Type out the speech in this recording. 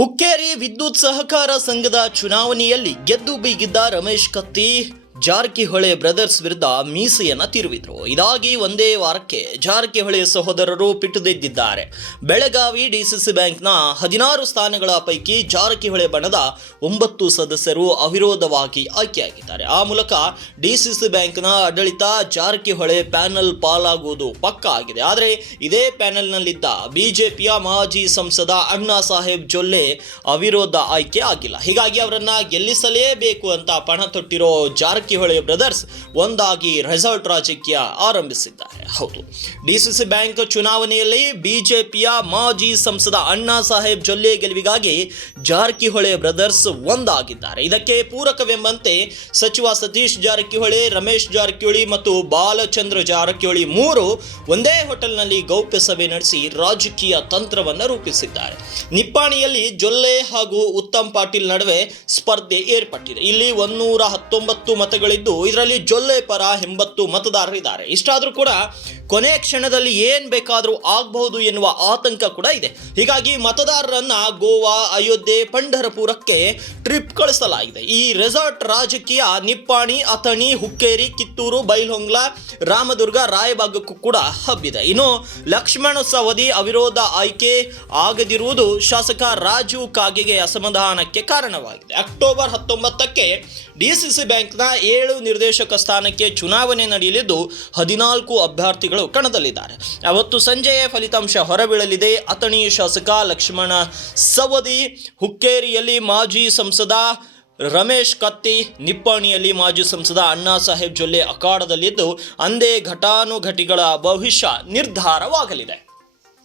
ಹುಕ್ಕೇರಿ ವಿದ್ಯುತ್ ಸಹಕಾರ ಸಂಘದ ಚುನಾವಣೆಯಲ್ಲಿ ಗೆದ್ದು ಬೀಗಿದ್ದ ರಮೇಶ್ ಕತ್ತಿ. ಜಾರಕಿಹೊಳಿ ಬ್ರದರ್ಸ್ ವಿರುದ್ಧ ಮೀಸೆಯನ್ನು ತಿರುವಿದ್ರು. ಇದಾಗಿ ಒಂದೇ ವಾರಕ್ಕೆ ಜಾರಕಿಹೊಳೆ ಸಹೋದರರು ಪಿಟ್ಟುದೆದ್ದಿದ್ದಾರೆ ಬೆಳಗಾವಿ ಡಿಸಿಸಿ ಬ್ಯಾಂಕ್ನ ಹದಿನಾರು ಸ್ಥಾನಗಳ ಪೈಕಿ ಜಾರಕಿಹೊಳಿ ಬಣದ ಒಂಬತ್ತು ಸದಸ್ಯರು ಅವಿರೋಧವಾಗಿ ಆಯ್ಕೆಯಾಗಿದ್ದಾರೆ. ಆ ಮೂಲಕ ಡಿಸಿಸಿ ಬ್ಯಾಂಕ್ನ ಆಡಳಿತ ಜಾರಕಿಹೊಳೆ ಪ್ಯಾನಲ್ ಪಾಲಾಗುವುದು ಪಕ್ಕಾ ಆಗಿದೆ. ಆದರೆ ಇದೇ ಪ್ಯಾನೆಲ್ನಲ್ಲಿದ್ದ ಬಿಜೆಪಿಯ ಮಾಜಿ ಸಂಸದ ಅಣ್ಣಾ ಸಾಹೇಬ್ ಜೊಲ್ಲೆ ಅವಿರೋಧ ಆಯ್ಕೆ ಆಗಿಲ್ಲ. ಹೀಗಾಗಿ ಅವರನ್ನ ಗೆಲ್ಲಿಸಲೇಬೇಕು ಅಂತ ಪಣ ತೊಟ್ಟಿರೋ ಜಾರಕಿಹೊಳಿ ಬ್ರದರ್ಸ್ ಒಂದಾಗಿ ರೆಸಾರ್ಟ್ ರಾಜಕೀಯ ಆರಂಭಿಸಿದ್ದಾರೆ. ಹೌದು. ಡಿಸಿಸಿ ಬ್ಯಾಂಕ್ ಚುನಾವಣೆಯಲ್ಲಿ ಬಿಜೆಪಿಯ ಮಾಜಿ ಸಂಸದ ಅಣ್ಣಾ ಸಾಹೇಬ್ ಜೊಲ್ಲೆ ಗೆಲುವಿಗಾಗಿ ಜಾರಕಿಹೊಳಿ ಬ್ರದರ್ಸ್ ಒಂದಾಗಿದ್ದಾರೆ. ಇದಕ್ಕೆ ಪೂರಕವೆಂಬಂತೆ ಸಚಿವ ಸತೀಶ್ ಜಾರಕಿಹೊಳಿ, ರಮೇಶ್ ಜಾರಕಿಹೊಳಿ ಮತ್ತು ಬಾಲಚಂದ್ರ ಜಾರಕಿಹೊಳಿ ಮೂರು ಒಂದೇ ಹೋಟೆಲ್ನಲ್ಲಿ ಗೌಪ್ಯ ಸಭೆ ನಡೆಸಿ ರಾಜಕೀಯ ತಂತ್ರವನ್ನು ರೂಪಿಸಿದ್ದಾರೆ. ನಿಪ್ಪಾಣಿಯಲ್ಲಿ ಜೊಲ್ಲೆ ಹಾಗೂ ಉತ್ತಮ್ ಪಾಟೀಲ್ ನಡುವೆ ಸ್ಪರ್ಧೆ ಏರ್ಪಟ್ಟಿದೆ. ಇಲ್ಲಿ ಒಂದೂರ ಹತ್ತೊಂಬತ್ತು ಮತಗಳಿದ್ದು ಇದರಲ್ಲಿ ಜೊಲ್ಲೆ ಪರ ಎಂಬತ್ತು ಮತದಾರರಿದ್ದಾರೆ ಇಷ್ಟಾದರೂ ಕೂಡ ಕೊನೆ ಕ್ಷಣದಲ್ಲಿ ಏನ್ ಬೇಕಾದರೂ ಆಗಬಹುದು ಎನ್ನುವ ಆತಂಕ ಕೂಡ ಇದೆ. ಹೀಗಾಗಿ ಮತದಾರರನ್ನ ಗೋವಾ, ಅಯೋಧ್ಯೆ, ಪಂಢರಪುರಕ್ಕೆ ಟ್ರಿಪ್ ಕಳಿಸಲಾಗಿದೆ. ಈ ರೆಸಾರ್ಟ್ ರಾಜಕೀಯ ನಿಪ್ಪಾಣಿ, ಅಥಣಿ, ಹುಕ್ಕೇರಿ, ಕಿತ್ತೂರು, ಬೈಲ್ಹೊಂಗ್ಲಾ, ರಾಮದುರ್ಗ, ರಾಯಬಾಗಕ್ಕೂ ಕೂಡ ಹಬ್ಬಿದೆ. ಇನ್ನು ಲಕ್ಷ್ಮಣ ಸವದಿ ಅವಿರೋಧ ಆಯ್ಕೆ ಆಗದಿರುವುದು ಶಾಸಕ ರಾಜೀವ್ ಕಾಗೆಗೆ ಅಸಮಾಧಾನಕ್ಕೆ ಕಾರಣವಾಗಿದೆ. ಅಕ್ಟೋಬರ್ ಹತ್ತೊಂಬತ್ತಕ್ಕೆ ಡಿಸಿಸಿ ಬ್ಯಾಂಕ್ನ ಏಳು ನಿರ್ದೇಶಕ ಸ್ಥಾನಕ್ಕೆ ಚುನಾವಣೆ ನಡೆಯಲಿದ್ದು ಹದಿನಾಲ್ಕು ಅಭ್ಯರ್ಥಿಗಳು ಕಣದಲ್ಲಿದ್ದಾರೆ. ಅವತ್ತು ಸಂಜೆಯೇ ಫಲಿತಾಂಶ ಹೊರಬೀಳಲಿದೆ. ಅಥಣಿ ಶಾಸಕ ಲಕ್ಷ್ಮಣ ಸವದಿ, ಹುಕ್ಕೇರಿಯಲ್ಲಿ ಮಾಜಿ ಸಂಸದ ರಮೇಶ್ ಕತ್ತಿ, ನಿಪ್ಪಾಣಿಯಲ್ಲಿ ಮಾಜಿ ಸಂಸದ ಅಣ್ಣಾ ಸಾಹೇಬ್ ಜೊಲ್ಲೆ ಅಖಾಡದಲ್ಲಿದ್ದು, ಅಂದೇ ಘಟಾನುಘಟಿಗಳ ಭವಿಷ್ಯ ನಿರ್ಧಾರವಾಗಲಿದೆ.